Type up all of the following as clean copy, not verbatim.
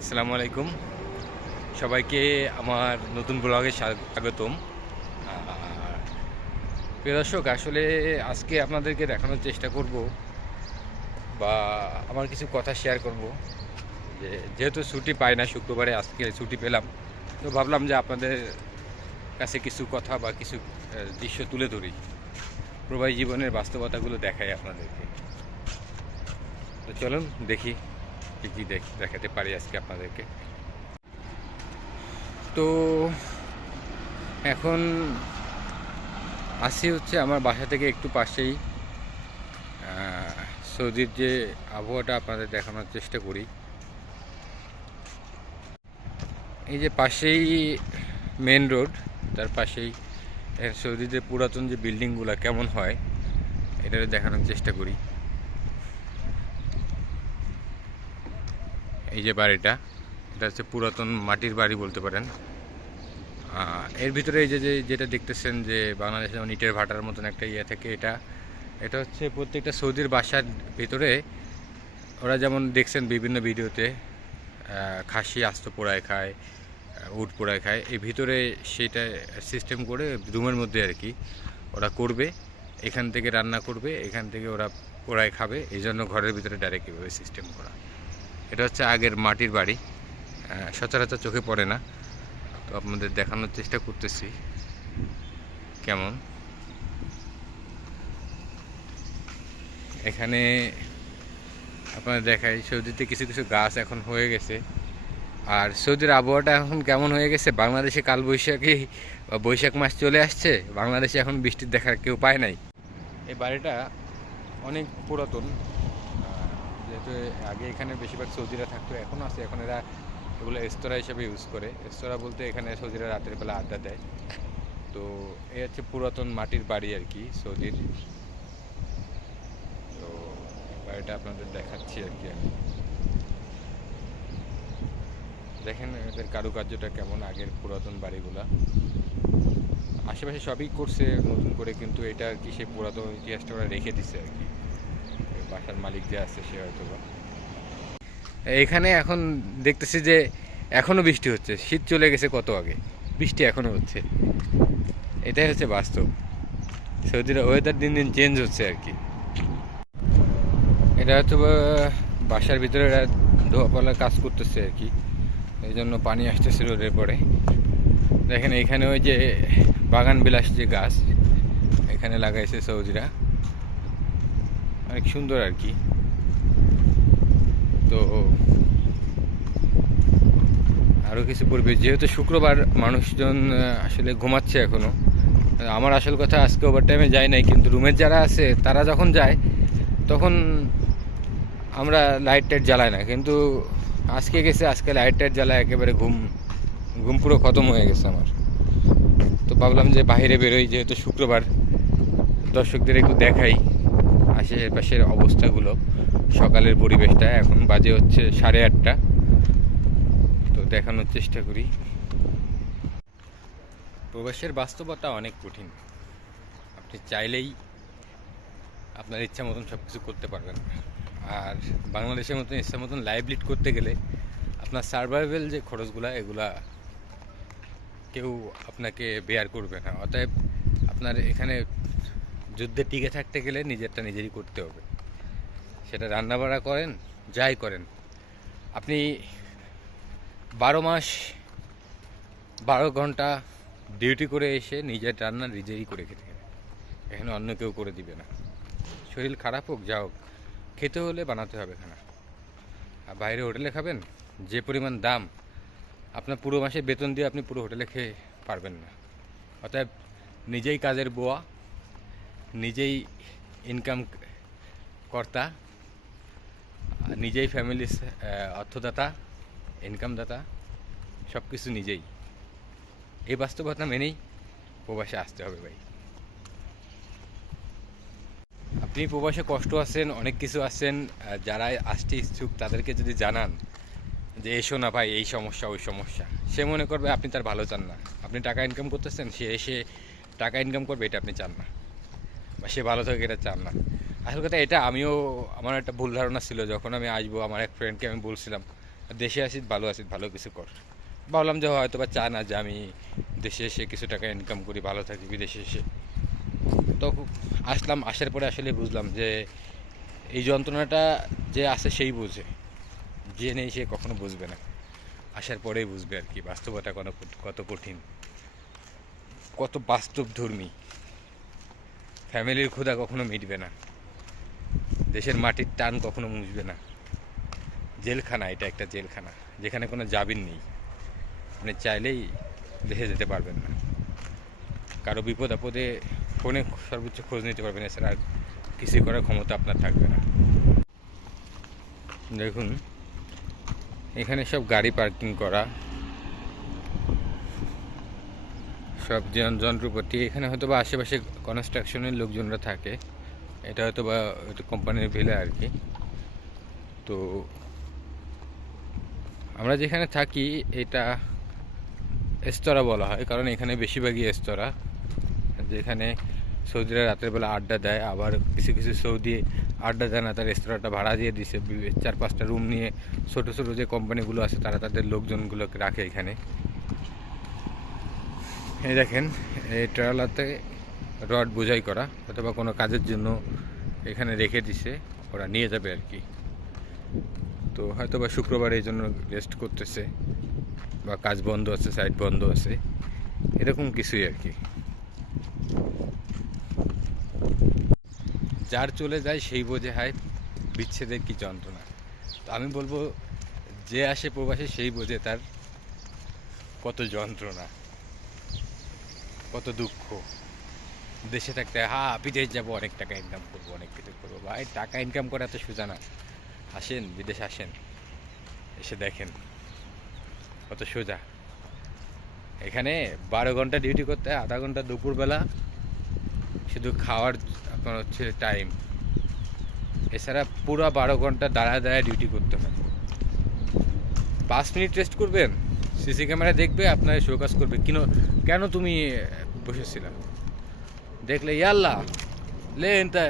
আসসালামু আলাইকুম সবাইকে আমার নতুন ব্লগে স্বাগতম। আর প্রিয় দর্শক, আসলে আজকে আপনাদেরকে দেখানোর চেষ্টা করব বা আমার কিছু কথা শেয়ার করব যে যেহেতু ছুটি পাই না, শুক্রবারে আজকে ছুটি পেলাম, তো ভাবলাম যে আপনাদের কাছে কিছু কথা বা কিছু দৃশ্য তুলে ধরি, প্রবাসী জীবনের বাস্তবতাগুলো দেখাই আপনাদেরকে। তো চলুন দেখি কী কী দেখাতে পারি আজকে আপনাদেরকে। তো এখন আসি হচ্ছে আমার বাসা থেকে একটু পাশেই সৌদির যে আবহাওয়াটা আপনাদের দেখানোর চেষ্টা করি। এই যে পাশেই মেন রোড, তার পাশেই সৌদিতে পুরাতন যে বিল্ডিংগুলো কেমন হয় এটা দেখানোর চেষ্টা করি। এই যে বাড়িটা, এটা হচ্ছে পুরাতন মাটির বাড়ি বলতে পারেন। এর ভিতরে এই যে যেটা দেখতেছেন যে বাংলাদেশে যেমন ইটের ভাটার মতন একটা ইয়ে থাকে, এটা এটা হচ্ছে প্রত্যেকটা সৌদির বাসার ভিতরে ওরা যেমন দেখছেন বিভিন্ন ভিডিওতে খাসি আস্ত পোড়ায় খায়, উট পোড়ায় খায়, এই ভিতরে সেটা সিস্টেম করে রুমের মধ্যে আর কি ওরা করবে, এখান থেকে রান্না করবে, এখান থেকে ওরা পোড়ায় খাবে, এই জন্য ঘরের ভিতরে ডাইরেক্ট এভাবে সিস্টেম করা। এটা হচ্ছে আগের মাটির বাড়ি, সচরাচর চোখে পড়ে না, তো আপনাদের দেখানোর চেষ্টা করতেছি কেমন। এখানে আপনাদের দেখাই, সৌদিতে কিছু কিছু গাছ এখন হয়ে গেছে। আর সৌদির আবহাওয়াটা এখন কেমন হয়ে গেছে, বাংলাদেশে কালবৈশাখী বা বৈশাখ মাস চলে আসছে, বাংলাদেশে এখন বৃষ্টির দেখার কেউ পায় নাই। এই বাড়িটা অনেক পুরাতন, যেহেতু আগে এখানে বেশিরভাগ সৌদিরা থাকতো, এখন আছে, এখন এরা এগুলো রেস্তোরাঁ হিসেবে ইউজ করে। রেস্তোরাঁ বলতে এখানে সৌদিরা রাতের বেলা আড্ডা দেয়। তো এই হচ্ছে পুরাতন মাটির বাড়ি আর কি সৌদির। তো বাড়িটা আপনাদের দেখাচ্ছি আর কি। দেখেন এদের কারুকার্যটা কেমন, আগের পুরাতন বাড়িগুলা। আশেপাশে সবই করছে নতুন করে, কিন্তু এটা আর কি সেই পুরাতন ইতিহাসটা ওরা রেখে দিচ্ছে আর কি। বাসার মালিক যে আছে সে হয়তো বা। এখানে এখন দেখতেছি যে এখনো বৃষ্টি হচ্ছে, শীত চলে গেছে কত আগে, বৃষ্টি এখনো হচ্ছে। এটাই হচ্ছে বাস্তব, সৌদির ওয়েদার দিন দিন চেঞ্জ হচ্ছে আর কি। এটা হয়তো বাসার ভিতরে ধোয়াপালার কাজ করতেছে আর কি, এই জন্য পানি আসতেছে রোদের পরে। দেখেন এখানে ওই যে বাগান বিলাস যে গাছ এখানে লাগাইছে সৌদিরা, অনেক সুন্দর আর কি। তো আরও কিছু পরিবেশ, যেহেতু শুক্রবার মানুষজন আসলে ঘুমাচ্ছে এখনও। আমার আসল কথা, আজকে ওভার টাইমে যাই নাই, কিন্তু রুমের যারা আছে তারা যখন যায় তখন আমরা লাইট টাইট জ্বালাই না, কিন্তু আজকে গেছে, আজকে লাইট টাইট জ্বালায় একেবারে ঘুম ঘুম পুরো খতম হয়ে গেছে আমার। তো ভাবলাম যে বাইরে বেরোই, যেহেতু শুক্রবার, দর্শকদের একটু দেখাই আশেপাশের অবস্থাগুলো, সকালের পরিবেশটা। এখন বাজে হচ্ছে 8:30, তো দেখানোর চেষ্টা করি। প্রবাসের বাস্তবতা অনেক কঠিন, আপনি চাইলেই আপনার ইচ্ছা মতন সব কিছু করতে পারবেন। আর বাংলাদেশের মতন ইচ্ছা মতন লাইভ লিড করতে গেলে আপনার সার্ভাইভাল যে খরচগুলো, এগুলা কেউ আপনাকে বেয়ার করবে না। অতএব আপনার এখানে যুদ্ধে টিকে থাকতে গেলে নিজেরটা নিজেরই করতে হবে, সেটা রান্নাবাড়া করেন, যাই করেন। আপনি 12 মাস 12 ঘন্টা ডিউটি করে এসে নিজের রান্না নিজেরই করে খেতে হবে, এখানে অন্য কেউ করে দিবে না। শরীর খারাপ হোক যা হোক, খেতে হলে বানাতে হবে খানা। আর বাইরে হোটেলে খাবেন, যে পরিমাণ দাম, আপনার পুরো মাসে বেতন দিয়ে আপনি পুরো হোটেলে খেয়ে পারবেন না। অতএব নিজেই কাজের বোয়া, নিজেই ইনকাম কর্তা, নিজেই ফ্যামিলির অর্থদাতা, ইনকামদাতা, সব কিছু নিজেই। এই বাস্তবতা মেনেই প্রবাসে আসতে হবে ভাই। আপনি প্রবাসে কষ্ট আছেন, অনেক কিছু আছেন, যারা আসতে ইচ্ছুক তাদেরকে যদি জানান যে এসো না ভাই, এই সমস্যা ওই সমস্যা, সে মনে করবে আপনি তার ভালো চান না। আপনি টাকা ইনকাম করতেছেন, সে এসে টাকা ইনকাম করবে এটা আপনি চান না, বা সে ভালো থাকে এটা চান না। আসল কথা এটা, আমার একটা ভুল ধারণা ছিল। যখন আমি আসবো, আমার এক ফ্রেন্ডকে আমি বলছিলাম দেশে আসিস ভালো কিছু কর। ভাবলাম যে হয়তো বা চা না যে আমি দেশে এসে কিছু টাকা ইনকাম করি, ভালো থাকি বিদেশে এসে। তখন আসলাম, আসার পরে আসলে বুঝলাম যে এই যন্ত্রণাটা যে আছে সেই বুঝে, যে নেই সে কখনো বুঝবে না। আসার পরেই বুঝবে আর কি বাস্তবতা কত কঠিন, কত বাস্তবধর্মী। ফ্যামিলির ক্ষুধা কখনো মিটবে না, দেশের মাটির টান কখনো মুছবে না। জেলখানা, এটা একটা জেলখানা যেখানে কোনো জামিন নেই। আপনি চাইলেই দেশে যেতে পারবেন না, কারো বিপদ আপদে ফোনে সর্বোচ্চ খোঁজ নিতে পারবেন, এছাড়া আর কিছুই করার ক্ষমতা আপনার থাকবে না। দেখুন এখানে সব গাড়ি পার্কিং করা, সব যন্ত্রপাতি। এখানে হয়তো বা আশেপাশে কনস্ট্রাকশনের লোকজনরা থাকে, এটা হয়তো বা কোম্পানির ভিলা আর কি। তো আমরা যেখানে থাকি এটা রেস্তোরাঁ বলা হয়, কারণ এখানে বেশিরভাগই রেস্তোরাঁ, যেখানে সৌদিরা রাতের বেলা আড্ডা দেয়। আবার কিছু কিছু সৌদি আড্ডা দেয় না, তার রেস্তোরাঁটা ভাড়া দিয়ে দিছে, 4-5টা রুম নিয়ে। ছোটো ছোটো যে কোম্পানিগুলো আছে তারা তাদের লোকজনগুলোকে রাখে এখানে। এই দেখেন এই ট্রেলাতে রড বোঝাই করা, অথবা কোনো কাজের জন্য এখানে রেখে দিছে, ওরা নিয়ে যাবে আর কি। তো হয়তো বা শুক্রবার এই জন্য রেস্ট করতেছে, বা কাজ বন্ধ আছে, সাইট বন্ধ আছে, এরকম কিছুই আর কি। যার চলে যায় সেই বোঝে হায় বিচ্ছেদের কি যন্ত্রণা। তো আমি বলবো যে আসে প্রবাসে সেই বোঝে তার কত যন্ত্রণা, কত দুঃখ। দেশে থাকতে বিদেশ যাবো, অনেক টাকা ইনকাম করবো, অনেক কিছু করবো। ভাই টাকা ইনকাম করা এত সোজা না। আসেন বিদেশ আসেন, এসে দেখেন কত সোজা। এখানে 12 ঘন্টা ডিউটি করতে হয়, আধা ঘন্টা দুপুরবেলা শুধু খাওয়ার আপনার হচ্ছে টাইম, এছাড়া পুরো 12 ঘন্টা দাঁড়ায় দাঁড়ায় ডিউটি করতে হয়। 5 মিনিট রেস্ট করবেন, সিসি ক্যামেরা দেখবে, আপনার শোকাজ করবে কেন তুমি বসেছিলা, দেখলে ইয়াল্লা লেন তা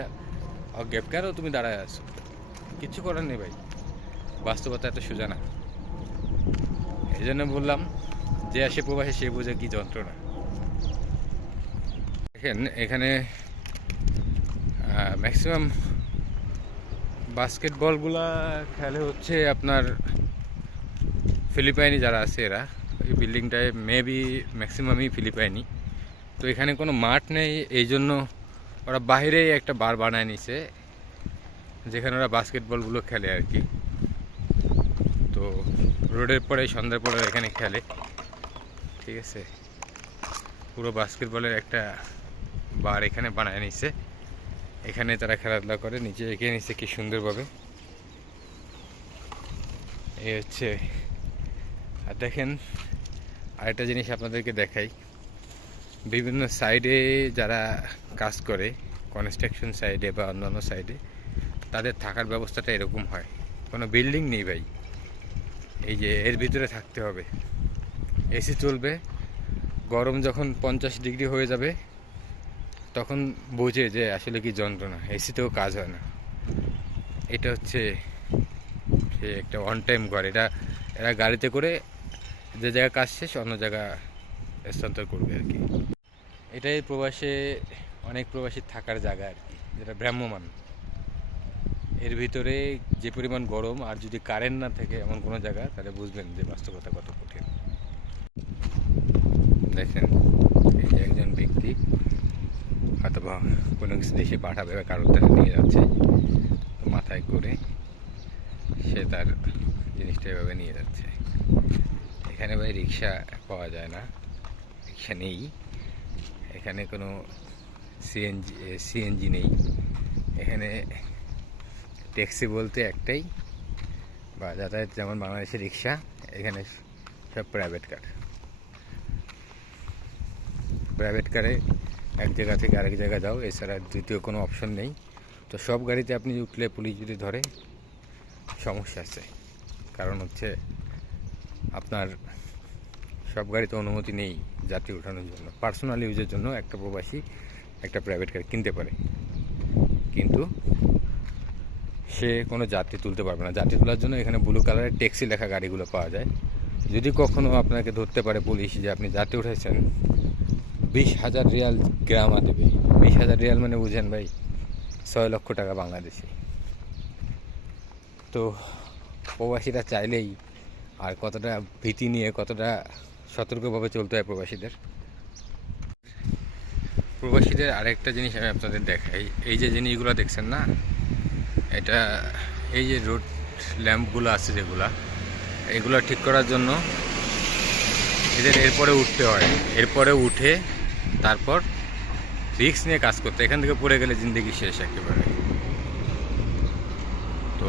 অজ্ঞাপ, কেন তুমি দাঁড়ায় আছো। কিচ্ছু করার নেই ভাই, বাস্তবতা এত সোজা না। এই জন্য বললাম যে আসে প্রবাসে সে বোঝে কি যন্ত্রণা। দেখেন এখানে ম্যাক্সিমাম বাস্কেটবলগুলা খেলে হচ্ছে আপনার ফিলিপাইনি যারা আছে এরা। এই বিল্ডিংটায় মেবি ম্যাক্সিমামই ফিলিপাইনি। তো এখানে কোনো মাঠ নেই, এই জন্য ওরা বাইরেই একটা বার বানায় নিছে, যেখানে ওরা বাস্কেটবলগুলো খেলে আর কি। তো রোডের পরে সন্ধ্যার পরে এখানে খেলে, ঠিক আছে। পুরো বাস্কেটবলের একটা বার এখানে বানায় নিছে, এখানে তারা খেলাধুলা করে। নিচে এঁকে নিচ্ছে কি সুন্দরভাবে, এই হচ্ছে। আর দেখেন আরেকটা জিনিস আপনাদেরকে দেখাই, বিভিন্ন সাইডে যারা কাজ করে, কনস্ট্রাকশন সাইডে বা অন্যান্য সাইডে, তাদের থাকার ব্যবস্থাটা এরকম হয়। কোনো বিল্ডিং নেই ভাই, এই যে এর ভিতরে থাকতে হবে, এসি চলবে। গরম যখন 50 ডিগ্রি হয়ে যাবে তখন বোঝে যে আসলে কি যন্ত্রণা, এসিতেও কাজ হয় না। এটা হচ্ছে সে একটা অন টাইম ঘর। এরা গাড়িতে করে যে জায়গায় কাজ শেষ অন্য জায়গা স্থানান্তর করবে আর কি। এটাই প্রবাসে অনেক প্রবাসী থাকার জায়গা আর কি, যেটা ভ্রাম্যমান। এর ভিতরে যে পরিমাণ গরম, আর যদি কারেন্ট না থাকে এমন কোনো জায়গা, তাহলে বুঝবেন যে বাস্তবতা কত কঠিন। দেখেন এই যে একজন ব্যক্তি অথবা কোনো কিছু দেশে পাঠাবে বা কারোর দ্বারা নিয়ে যাচ্ছে, তো মাথায় করে সে তার জিনিসটা এভাবে নিয়ে যাচ্ছে। এখানে ভাই রিক্সা পাওয়া যায় না, রিক্সা নেই এখানে, কোনো সিএনজি নেই এখানে। ট্যাক্সি বলতে একটাই, বা যাতায়াত যেমন বাংলাদেশের রিক্সা, এখানে সব প্রাইভেট কারে এক জায়গা থেকে আরেক জায়গা যাও, এছাড়া দ্বিতীয় কোনো অপশন নেই। তো সব গাড়িতে আপনি উঠলে পুলিশ যদি ধরে সমস্যা আছে, কারণ হচ্ছে আপনার সব গাড়িতে অনুমতি নেই যাত্রী ওঠানোর জন্য। পার্সোনাল ইউজের জন্য একটা প্রবাসী একটা প্রাইভেট কার কিনতে পারে, কিন্তু সে কোনো যাত্রী তুলতে পারবে না। যাত্রী তোলার জন্য এখানে ব্লু কালারের ট্যাক্সি লেখা গাড়িগুলো পাওয়া যায়। যদি কখনও আপনাকে ধরতে পারে পুলিশ যে আপনি যাত্রী উঠেছেন, 20,000 রিয়াল গ্রামা দেবে। 20,000 রিয়াল মানে বুঝেন ভাই, 6 লক্ষ টাকা বাংলাদেশি। তো প্রবাসীরা চাইলেই আর কতটা ভীতি নিয়ে, কতটা সতর্কভাবে চলতে হয় প্রবাসীদের আরেকটা জিনিস আমি আপনাদের দেখাই। এই যে জিনিসগুলো দেখছেন না, এটা এই যে রোড ল্যাম্পগুলো আছে যেগুলা, এগুলো ঠিক করার জন্য এদের এরপরে উঠতে হয়। এরপরে উঠে তারপর রিস্ক নিয়ে কাজ করতে, এখান থেকে পড়ে গেলে জিন্দগি শেষ একেবারে। তো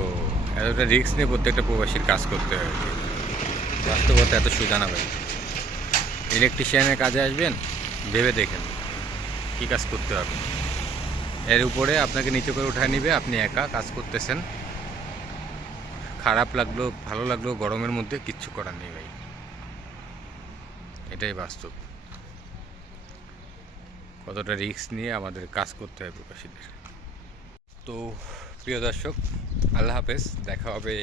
এতটা রিস্ক নিয়ে প্রত্যেকটা প্রবাসীর কাজ করতে হয়। বাস্তবতা এত সোজা না ভাই। ইলেকট্রিশিয়ানের কাজে আসবেন, ভেবে দেখেন কী কাজ করতে হবে। এর উপরে আপনাকে নিচে করে উঠায় নিবে, আপনি একা কাজ করতেছেন। খারাপ লাগলো ভালো লাগলো, গরমের মধ্যে কিচ্ছু করার নেই ভাই, এটাই বাস্তব। কতটা রিস্ক নিয়ে আমাদের কাজ করতে হয় প্রবাসীদের। তো প্রিয় দর্শক, আল্লাহ হাফেজ। দেখা হবে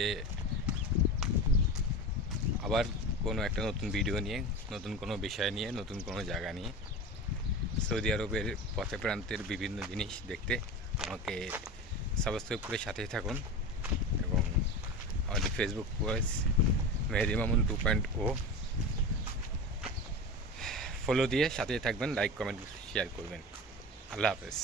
আবার কোনো একটা নতুন ভিডিও নিয়ে, নতুন কোনো বিষয় নিয়ে, নতুন কোনো জায়গা নিয়ে। সৌদি আরবের পথে প্রান্তের বিভিন্ন জিনিস দেখতে আমাকে সাবস্ক্রাইব করে সাথেই থাকুন, এবং আমাদের ফেসবুক পেজ মেহেদি মামুন 2.0 ফলো দিয়ে সাথেই থাকবেন, লাইক কমেন্ট শেয়ার করবেন। আল্লাহ হাফেজ।